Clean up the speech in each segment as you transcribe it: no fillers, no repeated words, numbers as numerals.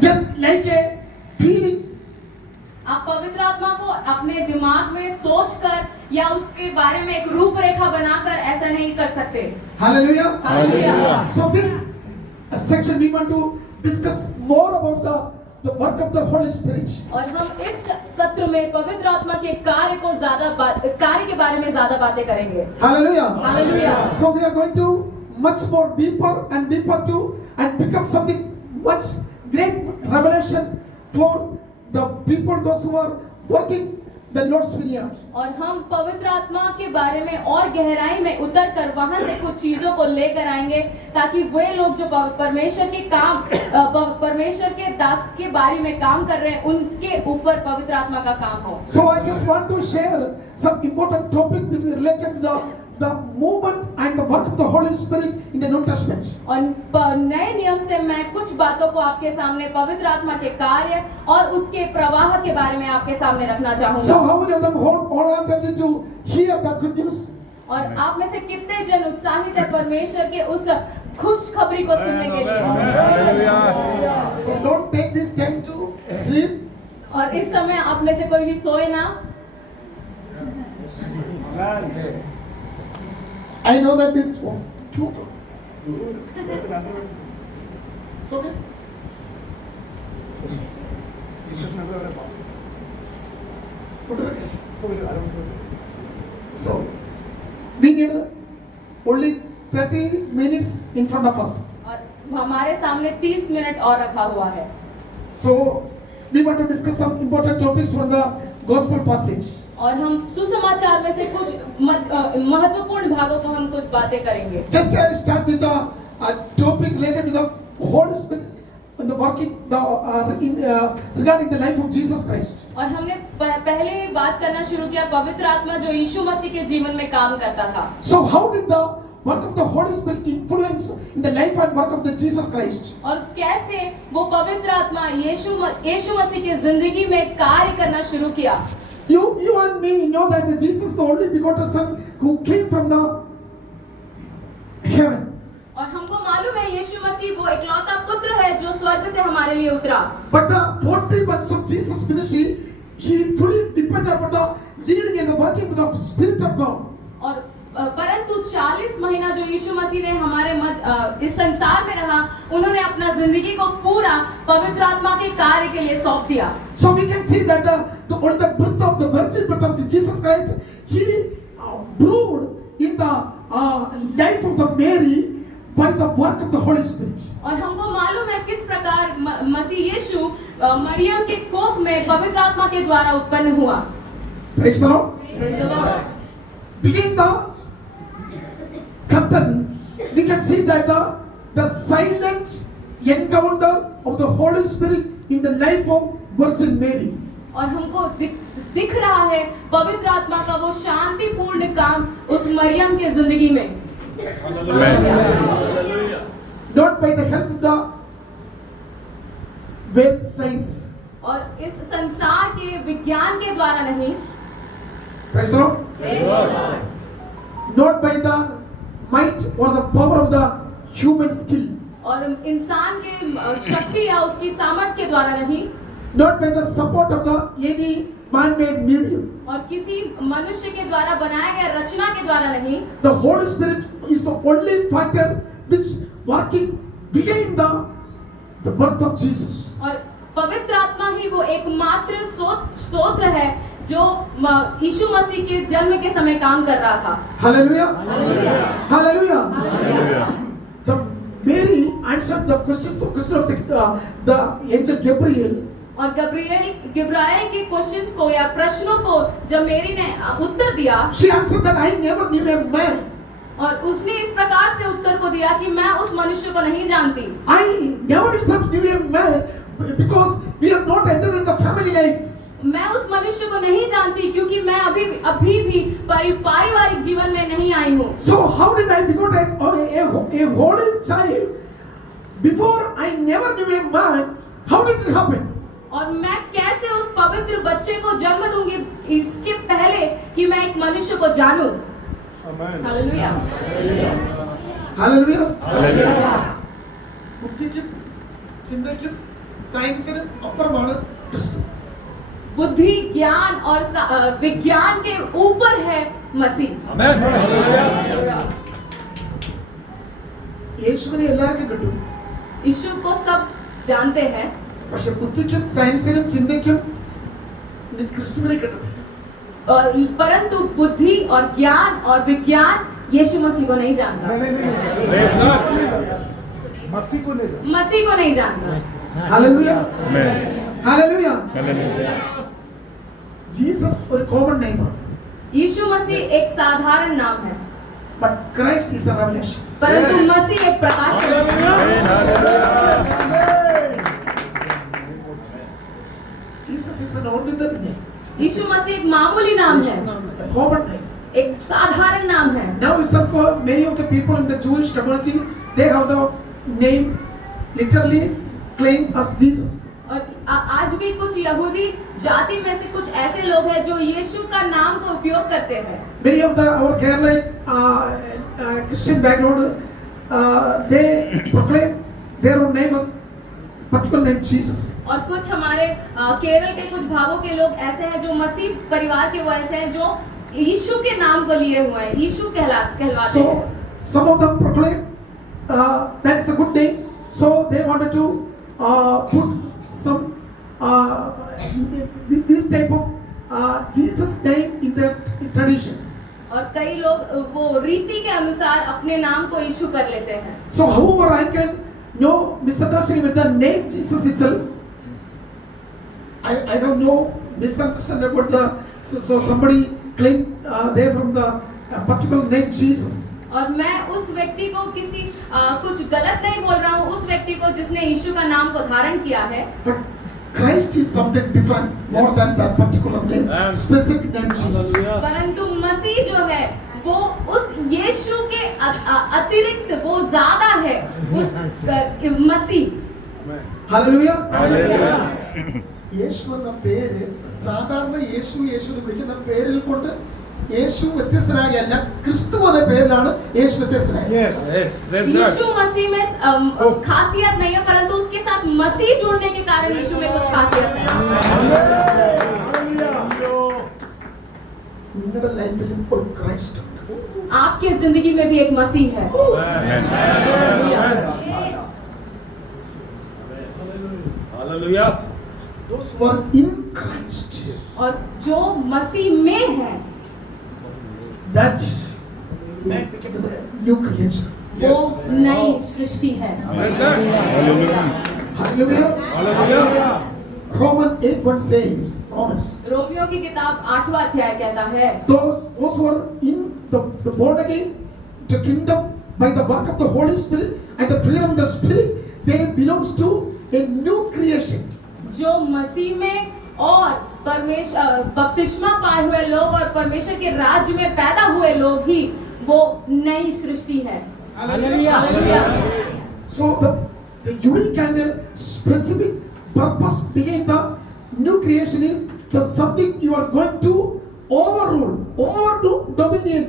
just like a feeling. आप पवित्र आत्मा को अपने दिमाग में सोचकर या उसके बारे में एक रूपरेखा बनाकर ऐसा नहीं कर सकते। Hallelujah. Hallelujah. So this section we want to discuss more about the work of the Holy Spirit. और हम इस सत्र में पवित्र आत्मा के कार्य के बारे में ज्यादा बातें करेंगे। Hallelujah. Hallelujah. So we are going to much more deeper and deeper to and pick up something much great revelation for the people those who are working the Lord's vineyard. और हम पवित्र आत्मा के बारे में और गहराई में उतर कर वहां से कुछ चीजों को लेकर आएंगे ताकि वे लोग जो परमेश्वर के दाग के बारे में काम कर रहे हैं उनके ऊपर पवित्र आत्मा का काम हो। So I just want to share some important topic that is related to the movement and the work of the Holy Spirit in the New Testament. और नए नियम से मैं कुछ बातों को आपके सामने पवित्र आत्मा के कार्य और उसके प्रवाह के बारे में आपके सामने रखना चाहूंगा। So how many of them all are tempted to hear the good news? और आप में से कितने जन उत्साहित है परमेश्वर के उस खुशखबरी को सुनने के लिए? So don't take this time to sleep. और इस समय आप में से कोई भी सोए ना। I know that this too. It's okay. So we need only 30 minutes in front of us. और हमारे सामने 30 मिनट और रखा हुआ है। So we want to discuss some important topics from the gospel passage. और हम सुसमाचार में से कुछ महत्वपूर्ण भागों को हम कुछ बातें करेंगे। Just I'll start with the topic related to the Holy Spirit and the working regarding the life of Jesus Christ. और हमने पहले ही बात करना शुरू किया पवित्र आत्मा जो यीशु मसीह के जीवन में काम करता था। So how did the work of the Holy Spirit influence in the life and work of the Jesus Christ? और कैसे वो पवित्र आत्मा यीशु मसीह की जिंदगी में कार्य करना शुरू किया। You and me know that Jesus is the only begotten Son who came from the heaven. और हमको मालूम है यीशु मसीह वो इकलौता पुत्र है जो स्वर्ग से हमारे लिए उतरा। But the 40 months of Jesus ministry, he fully depended upon the leading and the working of the Spirit of God. और परंतु 40 महीना जो यीशु मसीह ने हमारे इस संसार में रहा उन्होंने अपना जिंदगी को पूरा पवित्र आत्मा के कार्य के लिए सौंप दिया। So we can see that the birth of the virgin birth of Jesus Christ, he brewed in the life of the Mary by the work of the Holy Spirit. और हमको मालूम है किस प्रकार मसीह यीशु मरियम के कोख में पवित्र आत्मा के द्वारा उत्पन्न हुआ। Praise the Lord. Praise the Lord. Begin the curtain, we can see that the silent encounter of the Holy Spirit in the life of Virgin Mary. और हमको दिख रहा है पवित्र आत्मा का वो शांतिपूर्ण काम उस मरियम के जिंदगी में। Not by the help of the world science. और इस संसार के विज्ञान के द्वारा नहीं। Praise the Lord. Not by the might or the power of the human skill. और इंसान के शक्ति या उसकी सामर्थ के द्वारा नहीं। Not by the support of the any man-made medium. और किसी मनुष्य के द्वारा बनाया गया रचना के द्वारा नहीं। The Holy Spirit is the only factor which working behind the birth of Jesus. और पवित्र आत्मा ही वो एकमात्र स्रोत है जो यीशु मसीह के जन्म के समय काम कर रहा था। Hallelujah. Hallelujah. Hallelujah. Hallelujah. The Mary answered the questions of the angel Gabriel. और गब्राएल के क्वेश्चंस को या प्रश्नों को जब मेरी ने उत्तर दिया, She answered that I never knew a man. और उसने इस प्रकार से उत्तर को दिया कि मैं उस मनुष्य को नहीं जानती। I never itself knew a man because we have not entered in the family life. मैं उस मनुष्य को नहीं जानती क्योंकि मैं अभी भी पारिवारिक जीवन में नहीं आई हूँ। So how did I become a holy child before I never knew a man? How did it happen? और मैं कैसे उस पवित्र बच्चे को जन्म दूंगी इसके पहले कि मैं एक मनुष्य को जानूं। हालेलुया। Hallelujah. Hallelujah. बुद्धि की, चिंता की, സയൻസിനും അപ്പുറമാണ് ക്രിസ്തു. बुद्धि ज्ञान और विज्ञान के ऊपर है मसीह. യേശുവിനെ എല്ലാവർക്കും കിട്ടും. यीशु को सब जानते हैं, പക്ഷെ ബുദ്ധിക്കും സയൻസിനും ചിന്തയ്ക്കും ക്രിസ്തുവിനെ കിട്ടുന്നില്ല. और परंतु बुद्धि और ज्ञान और विज्ञान यीशु मसीह को नहीं जानता. मसीह को नहीं जानता. Hallelujah, hallelujah. ജീസസ് ഒരു കോമൺ നെയിമാണ്. यीशु मसीह एक साधारण नाम है, But Christ is a revelation. परंतु मसीह एक प्रकाश है. Jesus is an ordinary name, यीशु मसीह एक मामूली नाम है, a common name. एक साधारण नाम है. Now itself for many of the people in the Jewish community, they have the name literally claimed as Jesus. और आज भी कुछ यहूदी जाति में से कुछ ऐसे लोग हैं जो यीशु का नाम को उपयोग करते हैं. Many of our Kerala Christian background, they proclaim their own name as particular name Jesus. और कुछ हमारे केरल के कुछ भागों के लोग ऐसे हैं जो मसीह परिवार के वो ऐसे हैं जो यीशु के नाम को लिए हुए हैं, यीशु कहलाते हैं. So some of them proclaim that is a good name. So they wanted to put some this type of Jesus name in their traditions. और कई लोग वो रीति के अनुसार अपने नाम को यीशु कर लेते हैं. So however I can no misunderstanding with the name Jesus itself. I have no misunderstanding about the so somebody claim they from the particular name Jesus. और मैं उस व्यक्ति को किसी कुछ गलत नहीं बोल रहा हूँ, उस व्यक्ति को जिसने यीशु का नाम को धारण किया है. But Christ is something different more than that particular name, specific name Jesus. परंतु मसीह जो है वो उस यीशु के अतिरिक्त वो ज्यादा है, उस मसीह. Hallelujah. Hallelujah. യേശു എന്ന പേര് സാധാരണ യേശു എന്ന് വിളിക്കുന്ന പേരിൽ കൊണ്ട് യേശു വ്യത്യസ്തനായല്ല, ക്രിസ്തു എന്ന പേരിലാണ് യേശു വ്യത്യസ്തനായത്. यीशु मसीह में खासियत नहीं है, परंतु उसके साथ मसीह जुड़ने के कारण यीशु में कुछ खासियत है. നിങ്ങളുടെ ലൈഫിലും ഒരു ക്രൈസ്റ്റ് ഉണ്ട്. आपके जिंदगी में भी एक मसीह है. Those who are in Christ, और जो मसीह में है that man became the new creation. वो नई सृष्टि है. Hallelujah. Romans 8:1 says, रोमियो की किताब 8वां अध्याय कहता है, those who are in the born again, the kingdom by the work of the Holy Spirit and the freedom of the Spirit, they belongs to a new creation. जो मसीह में और परमेश्वर बपतिस्मा पाए हुए लोग और परमेश्वर के राज्य में पैदा हुए लोग ही वो नई सृष्टि है. Hallelujah. So the unique and specific purpose behind the new creation is the something you are going to overdo dominion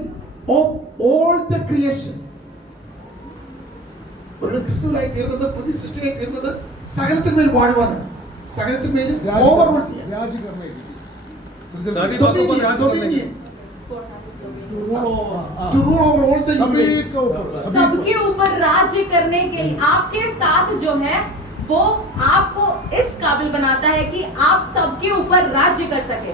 of all the creation. ഒരു ക്രിസ്തുവായി തീർന്നത്, പുതിയ സൃഷ്ടിയായി തീർന്നത് സകലത്തിന്മേൽ വാഴുവാനാണ്, സകലത്തിന്മേൽ ഓവർറൂൾ ചെയ്യാൻ. Dominion. To rule over all the universe. सबके ऊपर राज्य करने के लिए आपके साथ जो है वो आपको इस काबिल बनाता है कि आप सबके ऊपर राज्य कर सके.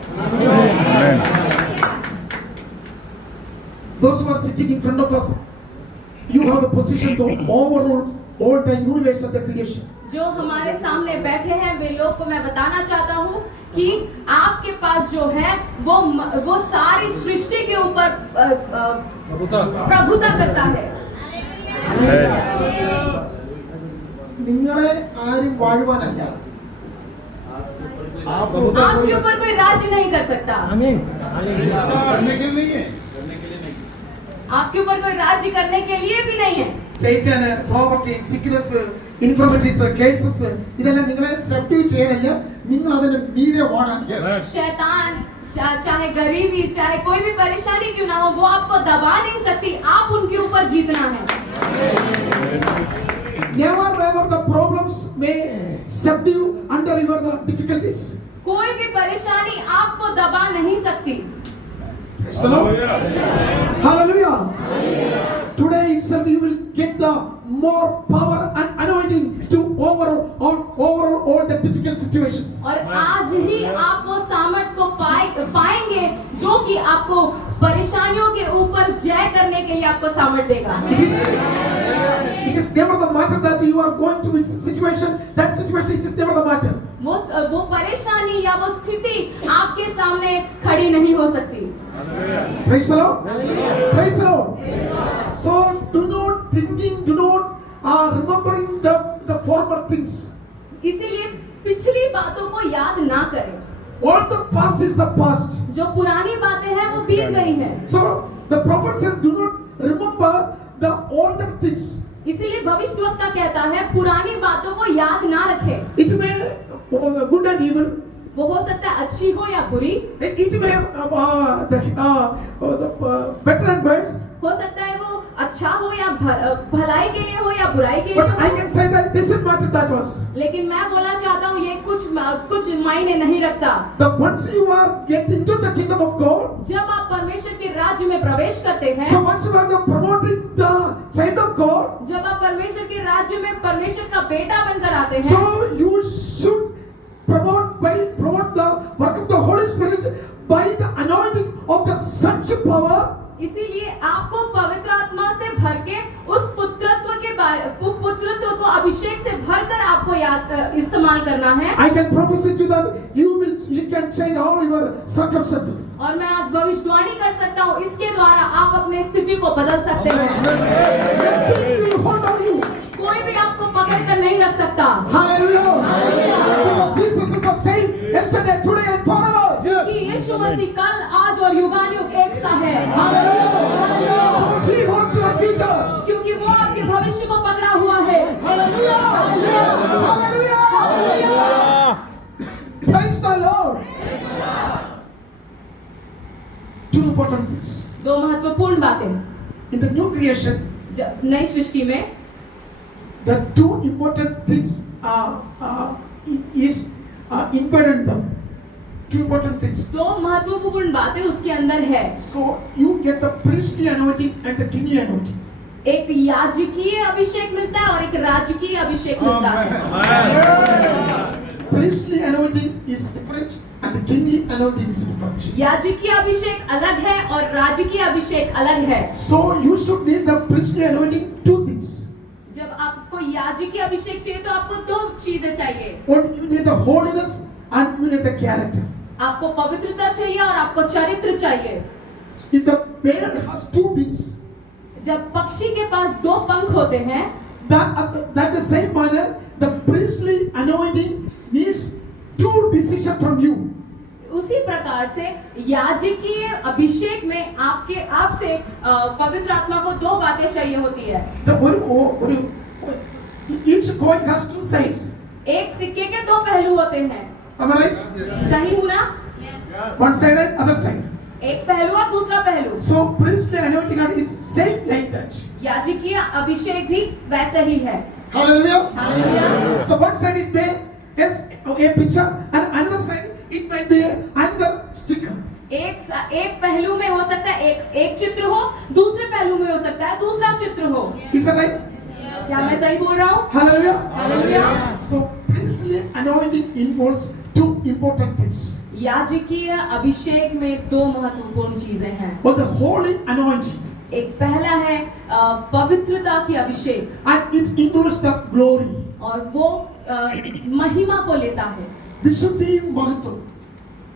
Those who are sitting in front of us, you have the position to overrule all the universe of the creation. जो हमारे सामने बैठे हैं वे लोग को मैं बताना चाहता हूँ कि आपके पास जो है वो सारी सृष्टि के ऊपर प्रभुता करता है. നിങ്ങളെ ആരും വാഴുവാനല്ല, आपके ऊपर कोई राज्य नहीं कर सकता. आपके ऊपर कोई राज्य करने के लिए भी नहीं है. Satan, poverty, sickness, infirmities, cases, ഇതെല്ലാം നിങ്ങളെ സബ്ഡ്യൂ ചെയ്യാനല്ല, നിങ്ങൾ അതിന് മീതെ വാഴാൻ. शैतान चाहे गरीबी चाहे कोई भी परेशानी क्यों ना हो वो आपको दबा नहीं सकती, आप उनके ऊपर जीतना है. Never the problems may subdue under your difficulties. कोई भी परेशानी आपको दबा नहीं सकती। Praise the Lord. Hallelujah. Today itself you will get the more power and anointing to overall all the difficult situations. और आज ही आप वो सामर्थ को पाएंगे जो कि आपको परेशानियों के ऊपर जय करने के लिए आपको सामर्थ देगा। It is never the matter that you are going to this situation. That situation it is never the matter. वो परेशानी या वो स्थिति आपके सामने खड़ी नहीं हो सकती। Praise the Lord. Praise the Lord. So do not remembering the former things. इसीलिए पिछली बातों को याद ना करें। All the past is the past. जो पुरानी बातें हैं वो बीत गई हैं। So the prophet says, do not remember the older things. इसीलिए भविष्यवक्ता कहता है पुरानी बातों को याद ना रखें। It may good and evil. वो हो सकता है अच्छी हो या बुरी। It may the better and worse. हो सकता है वो अच्छा हो या भलाई के लिए हो या बुराई के लिए But I हो। can say that this is matter that was. लेकिन मैं बोलना चाहता हूँ ये कुछ मायने नहीं रखता। The once you are get into the kingdom of God. जब आप परमेश्वर के राज्य में प्रवेश करते हैं। So once you are the promoting the child of God. जब आप परमेश्वर के राज्य में परमेश्वर का बेटा बनकर आते हैं। So you should promote the work of the Holy Spirit by the anointing of the sonship power. इसीलिए आपको पवित्र आत्मा से भर के उस पुत्रत्व को अभिषेक से भरकर आपको इस्तेमाल करना है। I can prophesy to that you can change all your circumstances. और मैं आज भविष्यवाणी कर सकता हूँ इसके द्वारा आप अपने स्थिति को बदल सकते हैं। Nothing will hold on you. कोई भी आपको पकड़ कर नहीं रख सकता। Hallelujah. Because Jesus is the same yesterday, today and forever. कि यीशु मसीह कल आज और युगानुयुग एक सा है। Hallelujah. So he holds your future. क्योंकि वो आपके भविष्य को पकड़ा हुआ है। Hallelujah. Hallelujah. Praise the Lord. Two important things. दो महत्वपूर्ण बातें। In the new creation, नई सृष्टि में the two important things is important them. Two important things. दो महत्वपूर्ण बातें उसके अंदर है। So you get the priestly anointing and the kingly anointing. एक याजकीय अभिषेक मिलता है और एक राजकीय अभिषेक मिलता है। Priestly anointing is different and the kingly anointing is different. याजकीय अभिषेक अलग है और राजकीय अभिषेक अलग है। So you should need the priestly anointing two things. जब आपको याजकीय अभिषेक चाहिए तो आपको दो चीजें चाहिए। One, you need the holiness and you need the character. आपको पवित्रता चाहिए और आपको चरित्र चाहिए। If the bird has two wings, जब पक्षी के पास दो पंख होते हैं, that the same manner the priestly anointing needs two decisions from you. उसी प्रकार से याजकीय अभिषेक में आपसे पवित्र आत्मा को दो बातें चाहिए होती है। Each coin has two sides. एक सिक्के के दो पहलू होते हैं। Am I right? सही हूँ ना? One side and other side. एक पहलू और दूसरा पहलू। So priestly anointing is same like that. याजकीय अभिषेक भी वैसे ही है। Hallelujah. Hallelujah. So one side it may is a picture and another side it might be another sticker. एक पहलू में हो सकता है एक चित्र हो, दूसरे पहलू में हो सकता है दूसरा चित्र हो। Is that right? क्या मैं सही बोल रहा हूँ? Hallelujah. Hallelujah. So priestly anointing involves two important things. याजकीय अभिषेक में दो महत्वपूर्ण चीजें हैं। But the holy anointing. एक पहला है पवित्रता की अभिषेक। And it includes the glory. और वो महिमा को लेता है। विशुद्धि महत्व।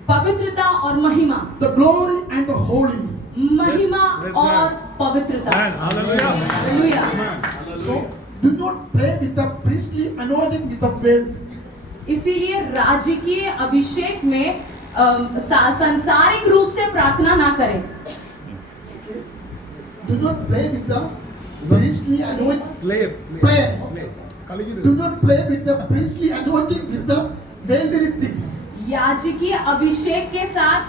पवित्रता और महिमा। The glory and the holy. महिमा और पवित्रता। Hallelujah. So do not play with the priestly anointing with the veil. इसीलिए राजकीय अभिषेक में सांसारिक रूप से प्रार्थना ना करें। Do not play with the priestly anointing. Play. Do not play with the priestly anointing with the veiled things. याजकीय अभिषेक के साथ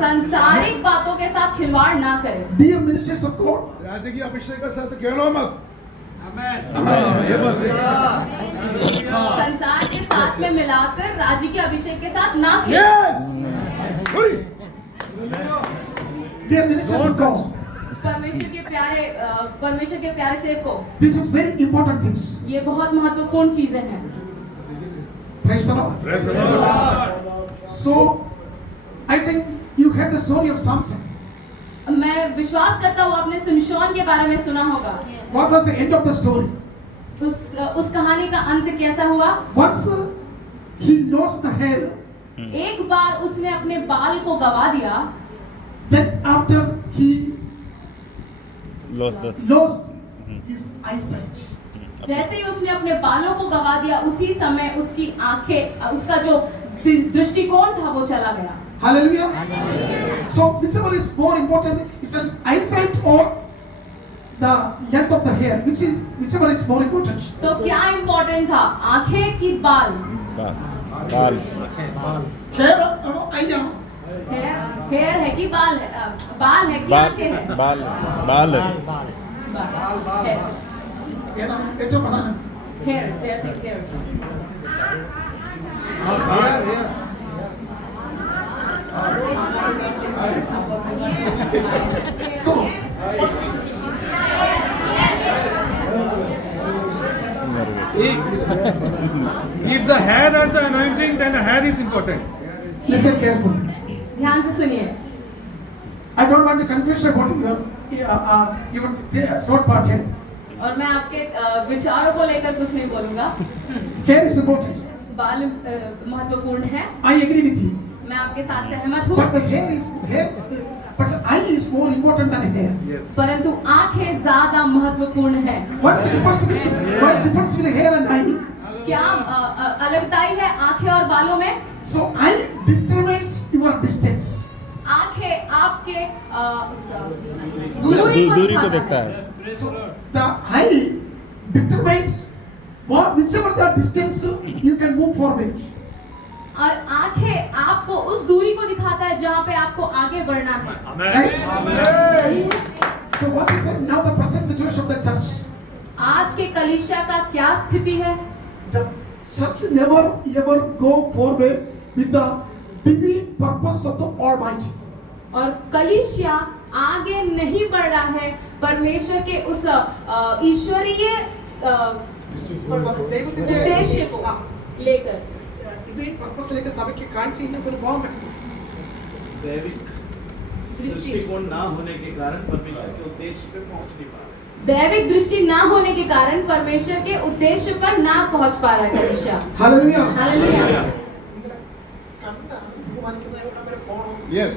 सांसारिक बातों के साथ खिलवाड़ ना करें। Dear ministers of God. राजकीय अभिषेक के साथ खेलो मत। संसार के साथ में मिलाकर राजी के अभिषेक के साथ ना खेलें। Yes. Dear ministers of God, परमेश्वर के प्यारे सेवकों, this is very important things. ये बहुत महत्वपूर्ण चीजें हैं। Praise the Lord. Praise the Lord. So, I think you heard the story of Samson. मैं विश्वास करता हूँ आपने सिमशोन के बारे में सुना होगा। What was the end of the story? उस कहानी का अंत कैसा हुआ? Once he lost the hair, एक बार उसने अपने बाल को गवा दिया। then after he Lost his eyesight. जैसे ही उसने अपने बालों को गवा दिया, उसी समय उसकी आंखें, उसका जो दृष्टिकोण था वो चला गया। Hallelujah. So whichever is more important is an eyesight or the length of the hair, whichever is more important. तो क्या इम्पोर्टेंट था, आंखें की बाल? बाल Hair, eye. हेयर है कि बाल है? बाल है कि आंखें है? बाल बाल ഏറ്റവും പ്രധാനം hairs So If the hair has the anointing, then the hair is important. listen carefully. ध्यान से सुनिए। I don't want to confuse about your thought part here. और मैं आपके विचारों को लेकर कुछ नहीं बोलूंगा। Hair is important. बाल महत्वपूर्ण है, I agree with you. मैं आपके साथ सहमत हूँ। But the but the eye is more important than hair. Yes. परंतु आंखें ज्यादा महत्वपूर्ण है। What difference between hair and eye? क्या अलगताई है आंखें और बालों में? So eye determines your distance. आंखें आपके दूरी को देखता है। So the eye determines whichever the distance you can move forward. और आंखें आपको उस दूरी को दिखाता है जहाँ पे आपको आगे बढ़ना है। Right? सही है? So what is now the present situation of the church? आज के कलीसिया का क्या स्थिति है? The church never ever go forward with the divine purpose of the Almighty. और कलीसिया आगे नहीं बढ़ रहा है परमेश्वर के उस ईश्वरीय उद्देश्य को लेकर। divine purpose लेकर सभी कांची ने तो बहुत मत दैविक दृष्टिकोण ना होने के कारण परमेश्वर के उद्देश्य पे पहुंच नहीं पा रहे। दैविक दृष्टि ना होने के कारण परमेश्वर के उद्देश्य पर ना पहुंच पा रहा है कलीसिया। Hallelujah. हालेलुया। Yes.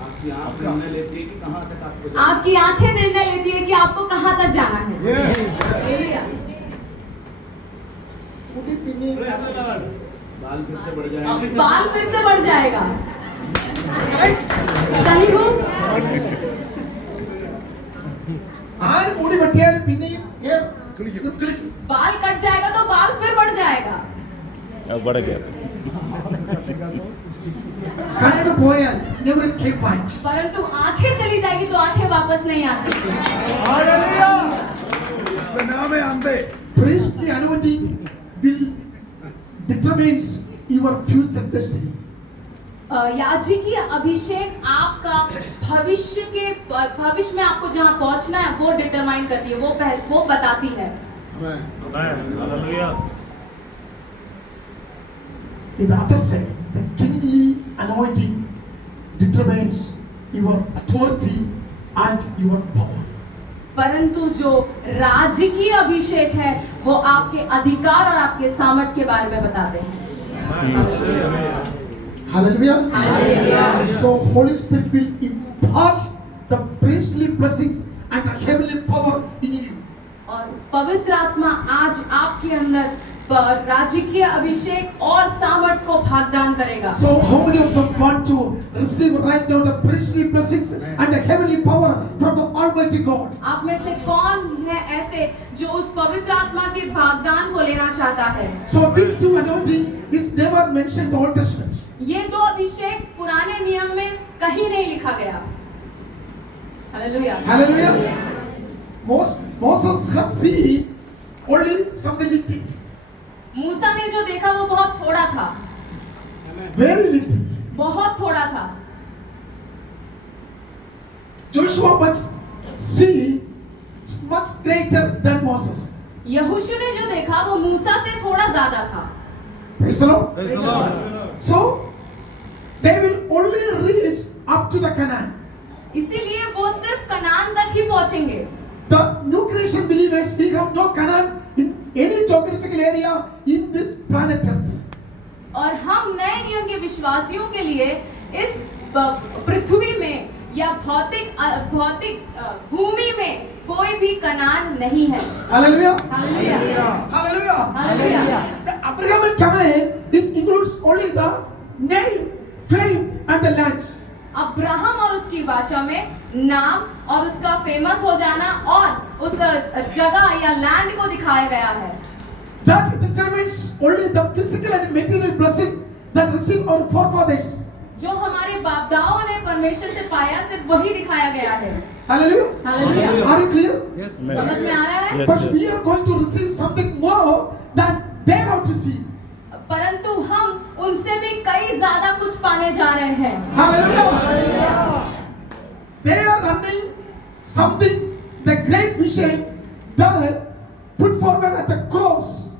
आपकी आंख निर्णय लेती है कि कहां तक आपको जाना है। आपकी आंखें निर्णय लेती है कि आपको कहां तक जाना है। Yes. हालेलुया। बाल फिर से बढ़ जाएंगे। बाल फिर से बढ़ जाएगा। सही हूँ? ആര് മുടി വെട്ടിയാലും പിന്നെയും hair കിളിക്കും. बाल कट जाएगा तो बाल फिर बढ़ जाएगा। अब बढ़ गया। കണ്ണു പോയാൽ never came back. परंतु आंखें चली जाएगी तो आंखें वापस नहीं आ सकती। उसका नाम है अंधे। Priestly anointing will determines your future destiny. याजकीय अभिषेक आपका भविष्य में आपको जहाँ पहुँचना है वो डिटरमाइन करती है, वो बताती है। In the other side, the kingly anointing determines your authority and your power. परंतु जो राजकीय अभिषेक है वो आपके अधिकार और आपके सामर्थ्य के बारे में बताते हैं। Hallelujah. So Holy Spirit will impart the priestly blessings and the heavenly power in you. और पवित्र आत्मा आज आपके अंदर राजकीय अभिषेक और सामर्थ्य को भागदान करेगा। So how many of them want to receive right now the priestly blessings and the heavenly power from the Almighty God? आप में से कौन है ऐसे जो उस पवित्र आत्मा के भागदान को लेना चाहता है? So these two anointing is never mentioned in the Old Testament. ये दो अभिषेक पुराने नियम में कहीं नहीं लिखा गया। Hallelujah. Hallelujah. Moses has seen only some little. मूसा ने जो देखा वो बहुत थोड़ा था, very little. बहुत थोड़ा था। Joshua must see much greater than Moses. यहोशू ने जो देखा वो मूसा से थोड़ा ज्यादा था। Praise the Lord. Praise the Lord. So they will only reach up to the Canaan. इसीलिए वो सिर्फ कनान तक ही पहुंचेंगे। The new creation believers, we have no Canaan in any geographical area in the planet Earth. और हम नए नियम के विश्वासियों के लिए इस पृथ्वी में या भौतिक भूमि में कोई भी कनान नहीं है। Hallelujah. Hallelujah, Hallelujah. Hallelujah. The Abrahamic covenant, it includes only the name, fame and the land. Abraham और उसकी वाचा में नाम और उसका फेमस हो जाना और उस जगह या लैंड को दिखाया गया है। That determines only the physical and material blessing that received our forefathers. जो हमारे बापदाओं ने परमेश्वर से पाया सिर्फ वही दिखाया गया है। Hallelujah. Hallelujah. Are you clear? Yes. समझ में आ रहा है? Yes. But we are going to receive something more than they have to see. परंतु हम उनसे भी कई ज्यादा कुछ पाने जा रहे हैं। Hallelujah. Hallelujah. They are running something, the great vision that put forward at the cross.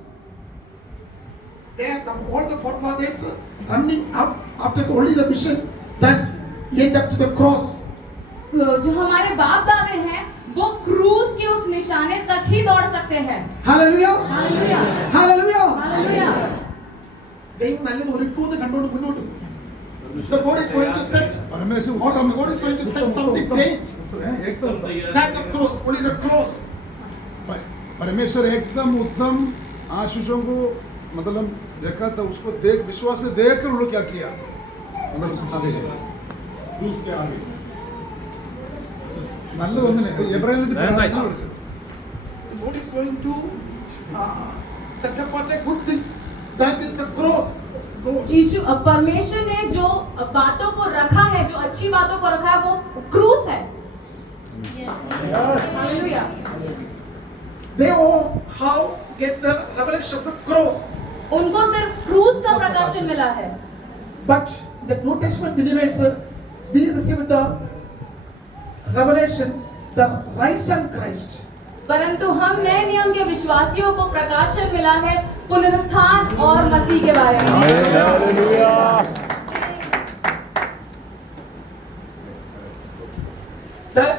They are all the forefathers running up after only the vision that led up to the cross. जो हमारे बाप दादे हैं वो cruise के उस निशाने तक ही दौड़ सकते हैं। Hallelujah. Hallelujah, Hallelujah. हालेलुया। ദൈവം നല്ലത് ഒരുക്കുമെന്ന് കണ്ടുകൊണ്ട് മുന്നോട്ട് പോകും. The God is going to set, परमेश्वर God is going to set something great. एकदम That the cross, only the cross. परमेश्वर एकदम उत्तम आशीषों को मतलब देखा था, उसको देख विश्वास से देख कर उन्होंने क्या किया, मतलब आगे क्रूस के आगे नल्ले वंदने Abraham God is going to set apart the good things. That is the cross. यीशु परमेश्वर ने जो बातों को रखा है, जो अच्छी बातों को रखा है वो क्रूस है। Hallelujah. They all how get the revelation of the cross. उनको सिर्फ क्रूस का प्रकाशन मिला है। But the New Testament believers, we received the revelation, the risen Christ. परंतु हम नए नियम के विश्वासियों को प्रकाशन मिला है पुनरुत्थान और मसीह के बारे में। Hallelujah. That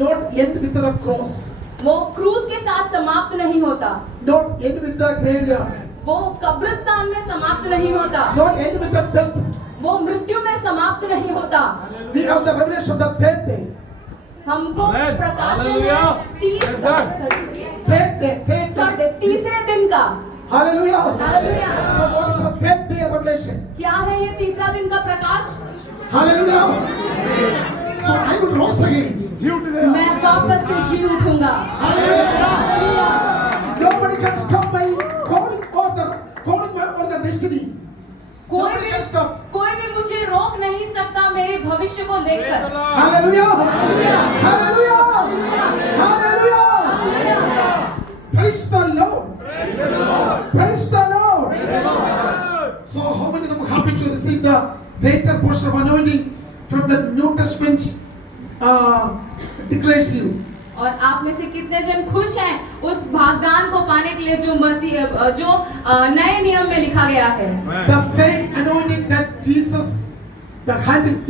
not end with the cross, वो क्रूस के साथ समाप्त नहीं होता, not end with the graveyard, वो कब्रिस्तान में समाप्त नहीं होता, not end with the death. वो मृत्यु में समाप्त नहीं होता। We have the revelation of the third day. हमको Amen. प्रकाशन Hallelujah. Third day. तीसरे दिन का। Hallelujah. Hallelujah. So what is the third day of revelation? क्या है ये तीसरा दिन का प्रकाश? Hallelujah. So I will rise again. झूठ गया मैं वापस से जी उठूंगा। Hallelujah. Nobody can stop my calling or the destiny. Nobody can stop. कोई भी मुझे रोक नहीं सकता मेरे भविष्य को लेकर। Hallelujah. Hallelujah. Hallelujah. Hallelujah. Praise the Lord. Praise the Lord. So how many of them are happy to receive the greater portion of anointing from the New Testament declares you? और आप में से कितने जन खुश हैं उस भागदान को पाने के लिए जो नए नियम में लिखा गया है? The same anointing that Jesus handled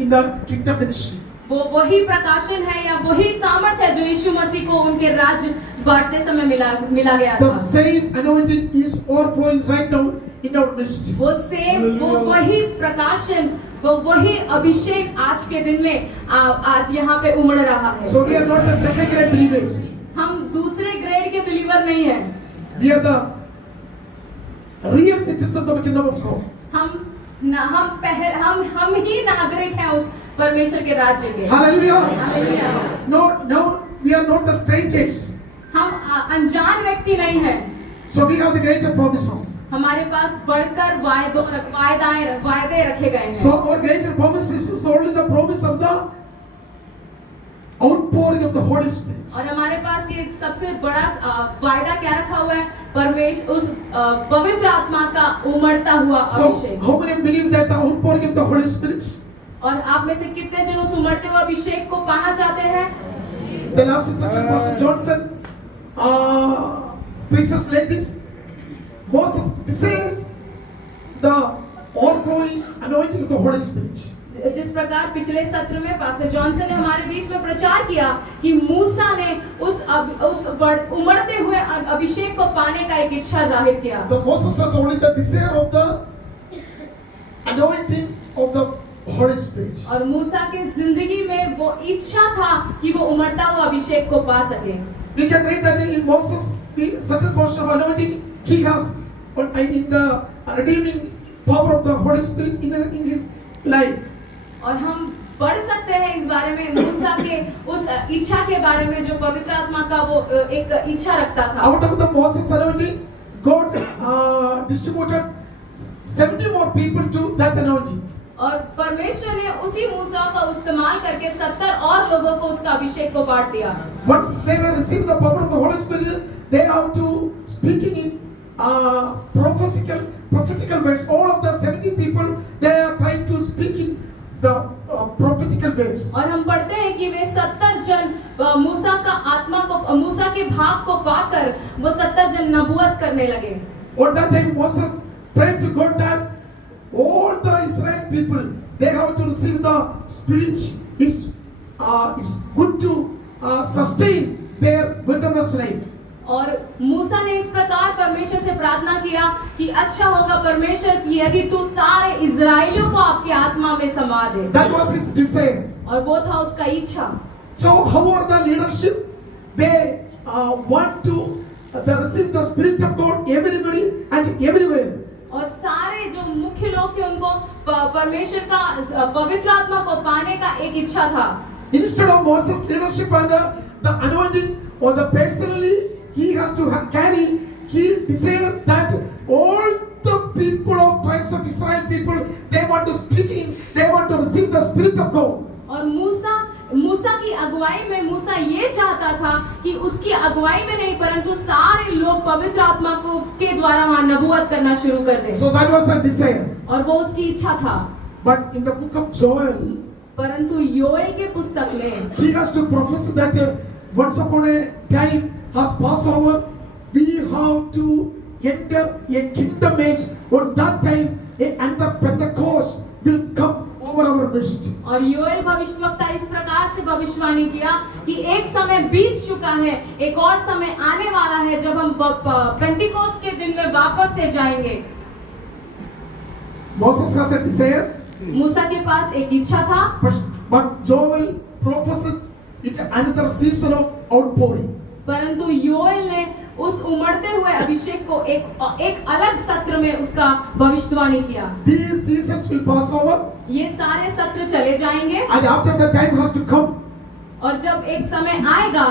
in the kingdom ministry. वो वही प्रकाशन है या वही सामर्थ है जो यीशु मसीह को उनके राज्य बांटते समय मिला गया The था। same anointing is overflowing right now in our ministry. वो वही प्रकाशन, वो वही अभिषेक आज के दिन में आज यहाँ पे उमड़ रहा है। So we are not the second grade believers. हम दूसरे ग्रेड के बिलीवर नहीं हैं। We are the real citizens of the kingdom of God. हम ही नागरिक हैं उस परमेश्वर के राज्य के। Hallelujah. Hallelujah. No, we are not the strangers. हम अनजान व्यक्ति नहीं हैं। So we have the greater promises. हमारे पास बढ़कर वायदे रखे गए So हैं। our greater promises is only the promise of the outpouring of the Holy Spirit. और हमारे पास ये सबसे बड़ा वायदा क्या रखा हुआ है, परमेश्वर उस पवित्र आत्मा का उमड़ता हुआ So, Abhishek. how many believe that the outpouring of the Holy Spirit? और आप में से कितने जन उस उमड़ते हुए अभिषेक को पाना चाहते हैं? The last section, Pastor Johnson preaches like this. Moses desires the overflowing anointing of the Holy Spirit. जिस प्रकार पिछले सत्र में पास्टर जॉनसन ने हमारे बीच में प्रचार किया कि मूसा ने उस उमड़ते हुए अभिषेक को पाने का एक इच्छा जाहिर किया। The Moses has only the desire of the anointing of the Holy Spirit. और मूसा के जिंदगी में वो इच्छा था कि वो उमड़ता हुआ अभिषेक को पा सके। We can read that in Moses, certain portion of anointing he has in the redeeming power of the Holy Spirit in his life. और हम पढ़ सकते हैं इस बारे में मूसा के उस इच्छा के बारे में जो पवित्र आत्मा का वो एक इच्छा रखता था। Out of the Moses anointing, God distributed 70 more people to that anointing. और परमेश्वर ने उसी मूसा का इस्तेमाल करके 70 और लोगों को उसका अभिषेक को बांट दिया। Once they were received the power of the Holy Spirit, they have to speaking in prophetical words. All of the 70 people, they are trying to speak in the prophetical words. और हम पढ़ते हैं कि वे 70 जन मूसा का आत्मा को मूसा के भाग को पाकर वो 70 जन नबूवत करने लगे। At that time Moses prayed to God that all the Israel people they have to receive the Spirit. It's good to sustain their wilderness life. और मूसा ने इस प्रकार परमेश्वर से प्रार्थना किया कि अच्छा होगा परमेश्वर कि यदि तू सारे इजराइलियों को आपके आत्मा में समा दे। That was his desire. और वो था उसका इच्छा। So how are the leadership? They want to receive the Spirit of God everybody and everywhere. और सारे जो मुख्य लोग थे उनको परमेश्वर का पवित्र आत्मा को पाने का एक इच्छा था। Instead of Moses' leadership and the anointing or the personally he has to carry, he desired that all the people of tribes of Israel people, they want to speak in, they want to receive the Spirit of God. और मूसा की अगुवाई में मूसा ये चाहता था कि उसकी अगुवाई में नहीं परंतु सारे लोग पवित्र आत्मा को के द्वारा वहां नबूवत करना शुरू कर दे। So that was the desire. और वो उसकी इच्छा था। But in the book of Joel, परंतु योएल के पुस्तक में he has to prophesy that once upon a time has passed over, we have to enter a kingdom age. On that time, another Pentecost will come over our midst. और योएल भविष्यवक्ता इस प्रकार से भविष्यवाणी किया कि एक समय बीत चुका है, एक और समय आने वाला है जब हम पेंटिकोस्ट के दिन में वापस से जाएंगे। Moses has a desire. मूसा के पास एक इच्छा था। But Joel prophesied it another season of outpouring. परंतु योएल ने उस उमड़ते हुए अभिषेक को एक अलग सत्र में उसका भविष्यवाणी किया। These seasons will pass over. ये सारे सत्र चले जाएंगे। And after the time has to come. और जब एक समय आएगा,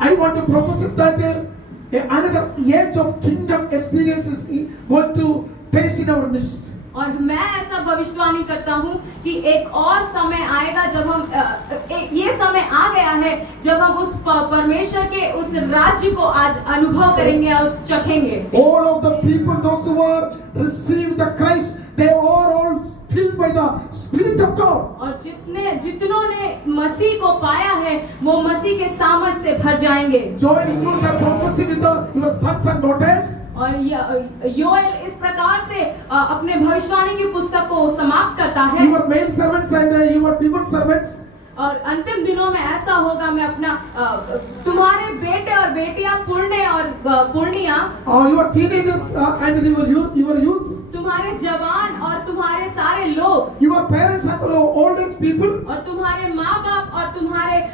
I want to prophesy that another age of kingdom experience is going to taste in our midst. और मैं ऐसा भविष्यवाणी करता हूँ कि एक और समय आएगा जब हम ये समय आ गया है जब हम उस परमेश्वर के उस राज्य को आज अनुभव करेंगे और चखेंगे। All of the people, those who are received the Christ, they are all filled by the Spirit of God. और जितनों ने मसीह को पाया है वो मसीह के सामर्थ से भर जाएंगे। Joel includes the prophecy with your sons and daughters. और योएल इस प्रकार से अपने भविष्यवाणी की पुस्तक को समाप्त करता है। Your male servants and your female servants. और अंतिम दिनों में ऐसा होगा मैं अपना तुम्हारे बेटे और बेटियां पुण्य और Purnia Your teenagers and your youths. तुम्हारे जवान और तुम्हारे सारे लोग Your parents and old age people. और तुम्हारे माँ बाप और तुम्हारे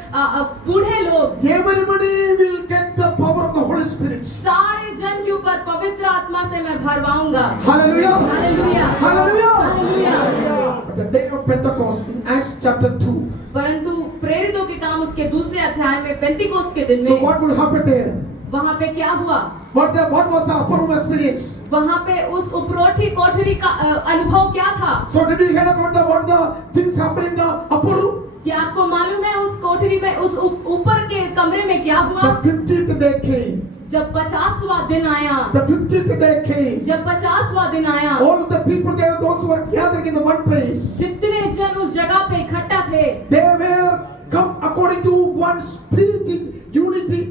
बूढ़े लोग Everybody will get the power of the Holy Spirit. सारे जन के ऊपर पवित्र आत्मा से मैं भरवाऊंगा। Hallelujah. Hallelujah Hallelujah. Hallelujah. The day of Pentecost in Acts chapter 2. परंतु प्रेरितों के काम उसके दूसरे अध्याय में पेंटिकोस्ट के दिन So में what would happen there? वहाँ पे क्या हुआ? What was the upper room experience? वहाँ पे उस उपरोठी कोठरी का अनुभव क्या था? So did you hear about what the things happening in the upper room? क्या आपको मालूम है उस कोठरी आखिरी में उस ऊपर के कमरे में क्या हुआ? The 50th day came. जब 50वां दिन आया, The 50th day came. जब 50वां दिन आया, All the people there, those who were gathering in the one place, जितने जन उस जगह पे इकट्ठा थे, they were come according to one spirit in unity,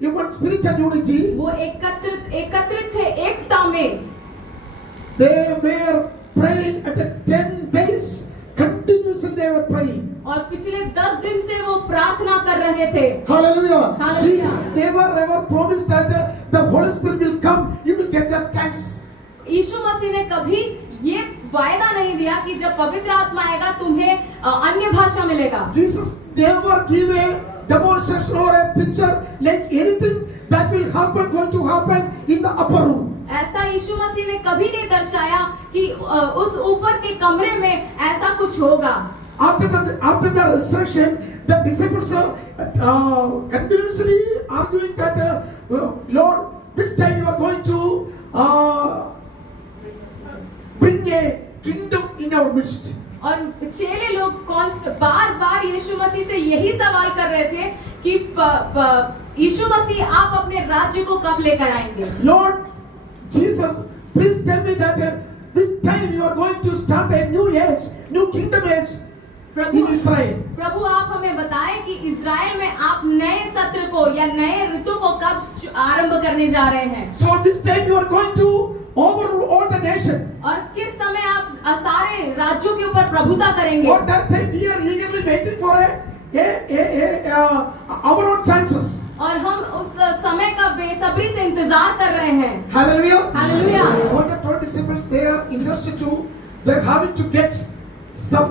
in one spirit and unity. वो एकत्रित थे एकता में। They were praying at the 10 days. Continuously they were praying. और पिछले 10 दिन से वो प्रार्थना कर रहे थे। Hallelujah. Hallelujah. Jesus never ever promised that the Holy Spirit will come. You will get that thanks. यीशु मसीह ने कभी ये वायदा नहीं दिया कि जब पवित्र आत्मा आएगा तुम्हें अन्य भाषा मिलेगा। Jesus never give a demonstration or a picture like anything that will happen, going to happen in the upper room. ऐसा यीशु मसीह ने कभी नहीं दर्शाया कि उस ऊपर के कमरे में ऐसा कुछ होगा। After the resurrection, the disciples continuously arguing that Lord, this time you are going to bring a kingdom in our midst. और चेले लोग बार-बार यीशु मसीह से यही सवाल कर रहे थे कि यीशु मसीह आप अपने राज्य को कब लेकर आएंगे? Lord Jesus, please tell me that this time you are going to start a new age, new kingdom age in Israel. प्रभु आप हमें बताएं कि इज़राइल में आप नए सत्र को या नए ऋतु को कब आरंभ करने जा रहे हैं? So this time you are going to overrule all the nation. और किस समय आप सारे राज्यों के ऊपर प्रभुता करेंगे? For that time we are eagerly waiting for our own chances. और हम उस समय का बेसब्री से इंतजार कर रहे हैं। Hallelujah. Hallelujah. All the 12 disciples, they are interested to, they are having to get some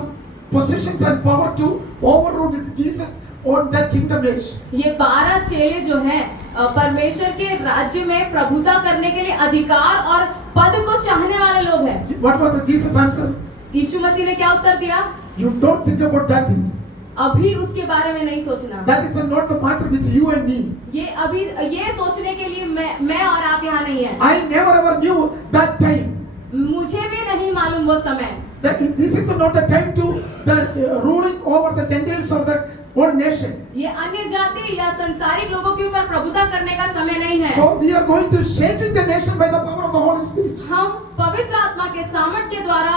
positions and power to overrule with Jesus on that kingdom age. ये 12 चेले जो हैं परमेश्वर के राज्य में प्रभुता करने के लिए अधिकार और पद को चाहने वाले लोग हैं। What was the Jesus answer? यीशु मसीह ने क्या उत्तर दिया? You don't think about that things. अभी उसके बारे में नहीं सोचना। That is not the matter with you and me. ये अभी ये सोचने के लिए मैं और आप यहाँ नहीं हैं। I never ever knew that time. मुझे भी नहीं मालूम वो समय। That this is not the time to the ruling over the Gentiles or the whole nation. ये अन्य जाति या संसारिक लोगों के ऊपर प्रभुता करने का समय नहीं है। So we are going to shaking the nation by the power of the Holy Spirit. हम पवित्र आत्मा के सामर्थ के द्वारा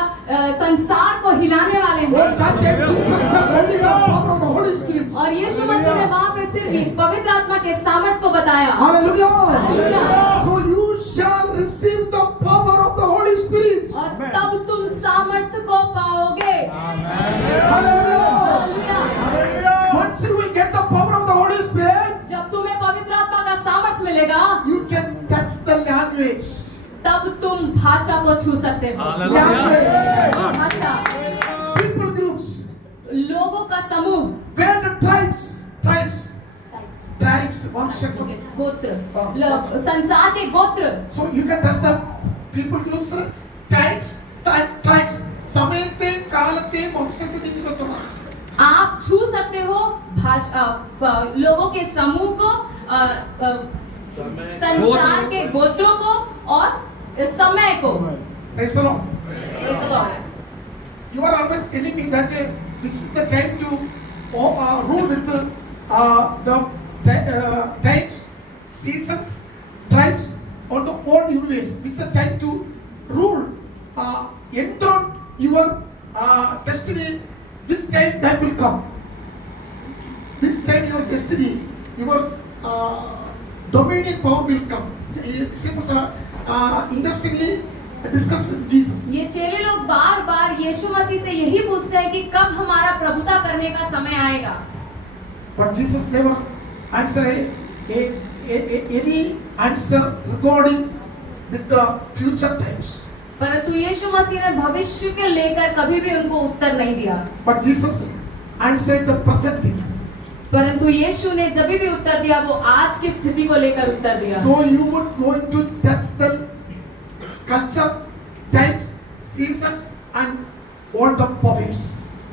संसार को हिलाने वाले Well, हैं। that time Jesus said only the power of the Holy Spirit. और यीशु मसीह ने वहाँ पे सिर्फ पवित्र आत्मा के सामर्थ को बताया। Hallelujah. Hallelujah. So you shall receive the power of the Holy Spirit. और तब तुम सामर्थ को पाओगे। Hallelujah. Hallelujah. Once you will get the power of the Holy Spirit, जब तुम्हें पवित्र आत्मा का सामर्थ मिलेगा, you can touch the language. तब तुम भाषा को छू सकते हो। Language. भाषा, People groups. लोगों का समूह, Where the tribes, वंश. गोत्र, संसार के गोत्र। So you can touch the people groups, tribes. समयते कालते वंशते दिखतो. आप छू सकते हो भाषा लोगों के समूह को, संसार के गोत्रों को और समय को। Praise the Lord. Praise the Lord. You are always telling me that this is the time to rule with the times, seasons, tribes on the whole universe. This is the time to rule, enthrone your destiny. This time that will come. This time your destiny, your dominion power will come. Disciples are interestingly discuss with Jesus. ये चेले लोग बार-बार यीशु मसीह से यही पूछते हैं कि कब हमारा प्रभुता करने का समय आएगा। But Jesus never answered any answer regarding with the future times. परंतु यीशु मसीह ने भविष्य के लेकर कभी भी उनको उत्तर नहीं दिया। But Jesus answered the present things. परंतु यीशु ने जब भी उत्तर दिया वो आज की स्थिति को लेकर उत्तर दिया। So you would going to touch the culture, times, seasons and all the powers.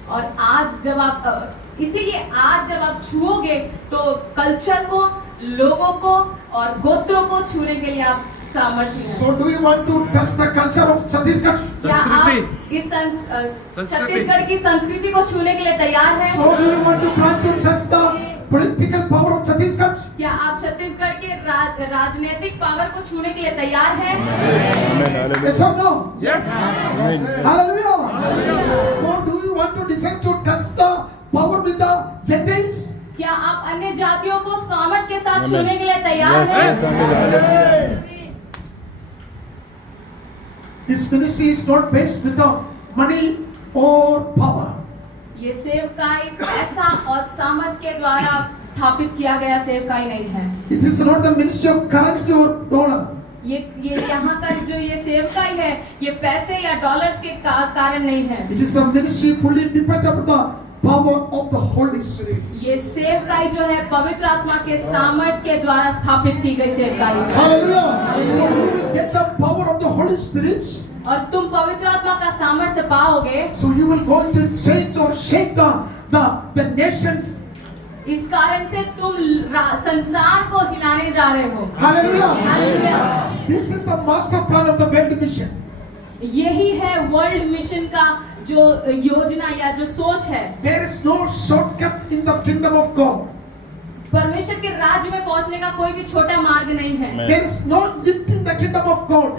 और आज जब आप इसीलिए आज जब आप छुओगे तो कल्चर को, लोगों को और गोत्रों को छूने के लिए आप सामर्थ्य है। So do you want to touch the culture of Chhattisgarh? क्या आप इस छत्तीसगढ़ की संस्कृति को छूने के लिए तैयार हैं? So do you want to plan to touch the political power of Chhattisgarh? क्या आप छत्तीसगढ़ के राजनीतिक पावर को छूने के लिए तैयार हैं? Yes or no? Yes. Hallelujah. So do you want to decide to touch the power with the Gentiles? क्या आप अन्य जातियों को सामर्थ के साथ Amen. छूने के लिए तैयार Yes, हैं? yes, amen. This ministry is not based with the money or power. ये सेवकाई पैसा और सामर्थ के द्वारा स्थापित किया गया सेवकाई नहीं है। It is not the ministry of currency or dollar. ये यहाँ का जो ये सेवकाई है, ये पैसे या डॉलर्स के कारण नहीं है। It is a ministry fully dependent on the power of the Holy Spirit. ये सेवकाई जो है पवित्र आत्मा के सामर्थ के द्वारा स्थापित की गई सेवकाई है। Hallelujah. So you will get the power of the Holy Spirit. और तुम पवित्र आत्मा का सामर्थ्य पाओगे। So you will go to change or shake the nations. इस कारण से तुम संसार को हिलाने जा रहे हो। Hallelujah. Hallelujah. This is the master plan of the world mission. यही है वर्ल्ड मिशन का जो योजना या जो सोच है। There is no shortcut in the kingdom of God. परमेश्वर के राज्य में पहुंचने का कोई भी छोटा मार्ग नहीं है। There is no lift in the kingdom of God.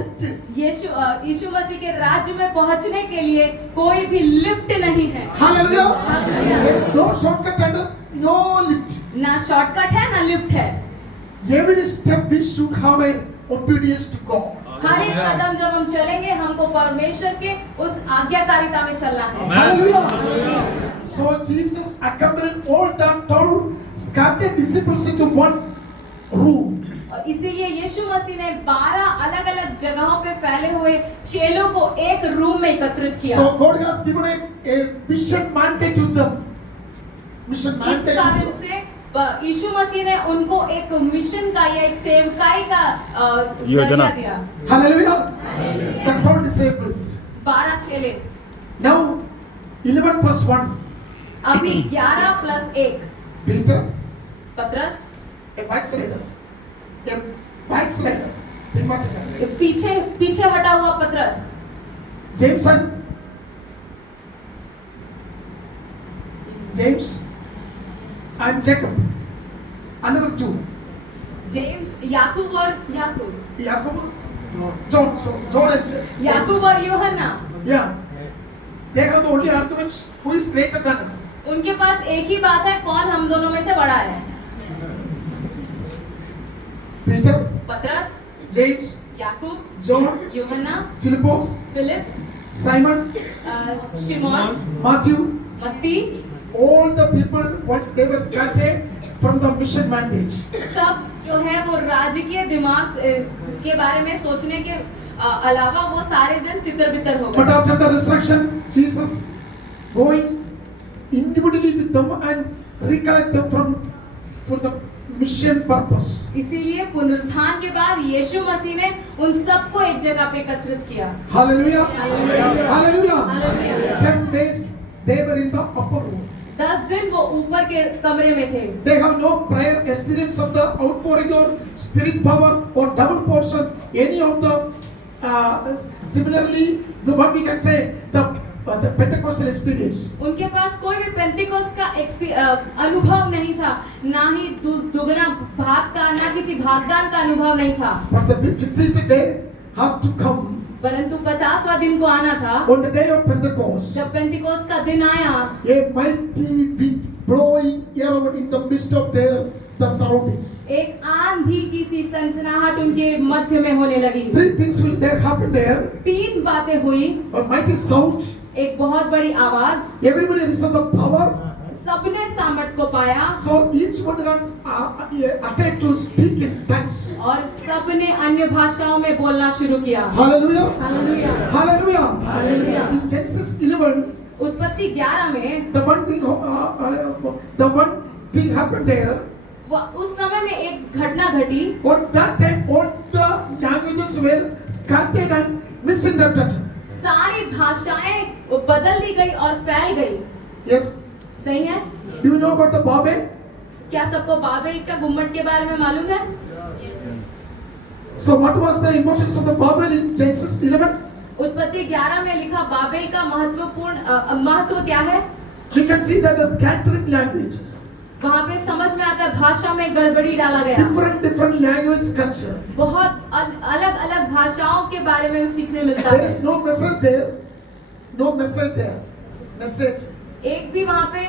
यीशु मसीह के राज्य में पहुंचने के लिए कोई भी लिफ्ट नहीं है। Hallelujah. Hallelujah. There is no shortcut and no lift. ना शॉर्टकट है ना लिफ्ट है। Every step we should have a obedience to God. हर एक कदम जब हम चलेंगे हमको परमेश्वर के उस आज्ञाकारिता में चलना है। Hallelujah. So Jesus accompanied all the 12 scattered disciples into one room. और इसीलिए यीशु मसीह ने 12 अलग-अलग जगहों पे फैले हुए चेलों को एक रूम में एकत्रित किया। So God has given a mission mandate to them. Mission इस mandate. कारण to them. से यीशु मसीह ने उनको एक मिशन का या एक सेवकाई का योजना जरिया दिया। Hallelujah. The 12 disciples. 12 चेले। Now 11 plus 1. अभी 11 प्लस 1 Peter, पतरस, a backslider. A backslider. पीछे हटा हुआ पतरस, James and Jacob. Another two. James, Yakub और Jacob, John. So John and James. याकूब और यूहन्ना। Yeah. They have the only arguments. Who is greater than us? उनके पास एक ही बात है, कौन हम दोनों में से बड़ा है? Peter, पतरस, James, याकूब, John, यूहन्ना, Philippus, फिलिप, Simon, शिमोन, Matthew. मत्ती, All the people once they were scattered from the mission mandate. सब जो है वो राजकीय दिमाग के बारे में सोचने के अलावा वो सारे जन तितर-बितर हो But गए। after the resurrection, Jesus going individually with them and recollect them for the mission purpose. इसीलिए पुनरुत्थान के बाद यीशु मसीह ने उन सबको एक जगह पे एकत्रित किया। Hallelujah. Hallelujah. Hallelujah. Hallelujah. 10 days they were in the upper room. 10 दिन वो ऊपर के कमरे में थे। They have no prior experience of the outpouring or spirit power or double portion, any of the similarly what we can say the Pentecostal experience. उनके पास कोई भी पेंटिकोस्ट का अनुभव नहीं था, ना ही दुगना भाग का, ना किसी भागदान का अनुभव नहीं था। But the 50th day has to come. परंतु 50वां दिन को आना था। On the day of Pentecost, जब पेंटिकोस्ट का दिन आया, a mighty wind blowing around in the midst of the surroundings. एक आंधी की सी सनसनाहट उनके मध्य में होने लगी। 3 things will there happen there. 3 बातें हुई। A mighty sound. एक बहुत बड़ी आवाज। Everybody received the power. सबने सामर्थ को पाया। So each one was attacked to speak in tongues. और सबने अन्य भाषाओं में बोलना शुरू किया। Hallelujah. Hallelujah. Hallelujah. Hallelujah. In Genesis 11, उत्पत्ति 11 में the one thing happened there. उस समय में एक घटना घटी। On that time, all the languages were scattered and misinterpreted. सारी भाषाएं बदल दी गई और फैल गई। Yes. सही है? Do you know about the Babel? क्या सबको बाबेल का गुम्मट के बारे में मालूम है? So what was the importance of the Babel in Genesis 11? उत्पत्ति 11 में लिखा बाबेल का महत्व क्या है? We can see that the scattering languages, वहाँ पे समझ में आता है भाषा में गड़बड़ी डाला गया। different language culture. बहुत अलग अलग भाषाओं के बारे में सीखने मिलता There है। is no message there. No message there. Message. एक भी वहाँ पे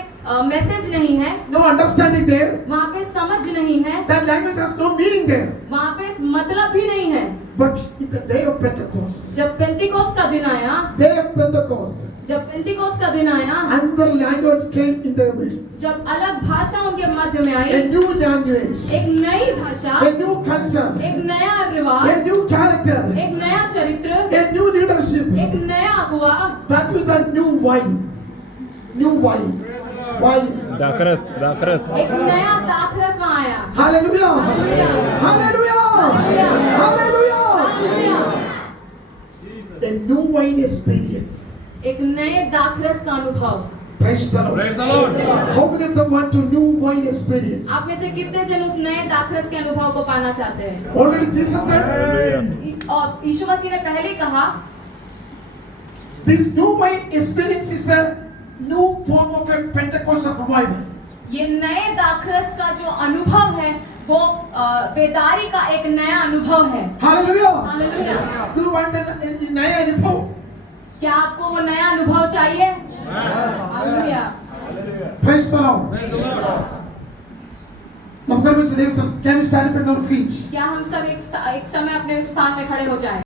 मैसेज नहीं है, No understanding there. वहाँ पे समझ नहीं है, That language has no meaning there. वहाँ पे मतलब भी नहीं है। But in the day of Pentecost, जब पेंतिकोस्त का दिन आया, day of Pentecost, जब पेंतिकोस्त का दिन आया, another language came in their midst. जब अलग भाषा उनके मध्य में A आई, new language, एक नई भाषा, a new culture, एक नया a रिवाज, new character, एक नया चरित्र, a new leadership. एक नया अगुआ, That was the new wine. New wine. Wine. दाखरस दाखरस एक नया दाखरस वहाँ आया। Hallelujah. Hallelujah. Hallelujah. Hallelujah. Hallelujah. Hallelujah. A new wine experience. एक नए दाखरस का अनुभव। Praise the Lord. Praise the Lord. How many of them want to new wine experience? आप में से कितने जन उस नए दाखरस के अनुभव को पाना चाहते हैं? Already Jesus said, Hallelujah. और यीशु मसीह ने पहले ही कहा, this new wine experience is a new form of a Pentecostal revival. ये नए दाखरस का जो अनुभव है वो बेदारी का एक नया अनुभव है। Hallelujah. Hallelujah. Do you want a नया अनुभव? क्या आपको वो नया अनुभव चाहिए? Hallelujah. Praise the Lord. Can you stand up on your feet? क्या हम सब एक समय अपने स्थान में खड़े हो जाएं?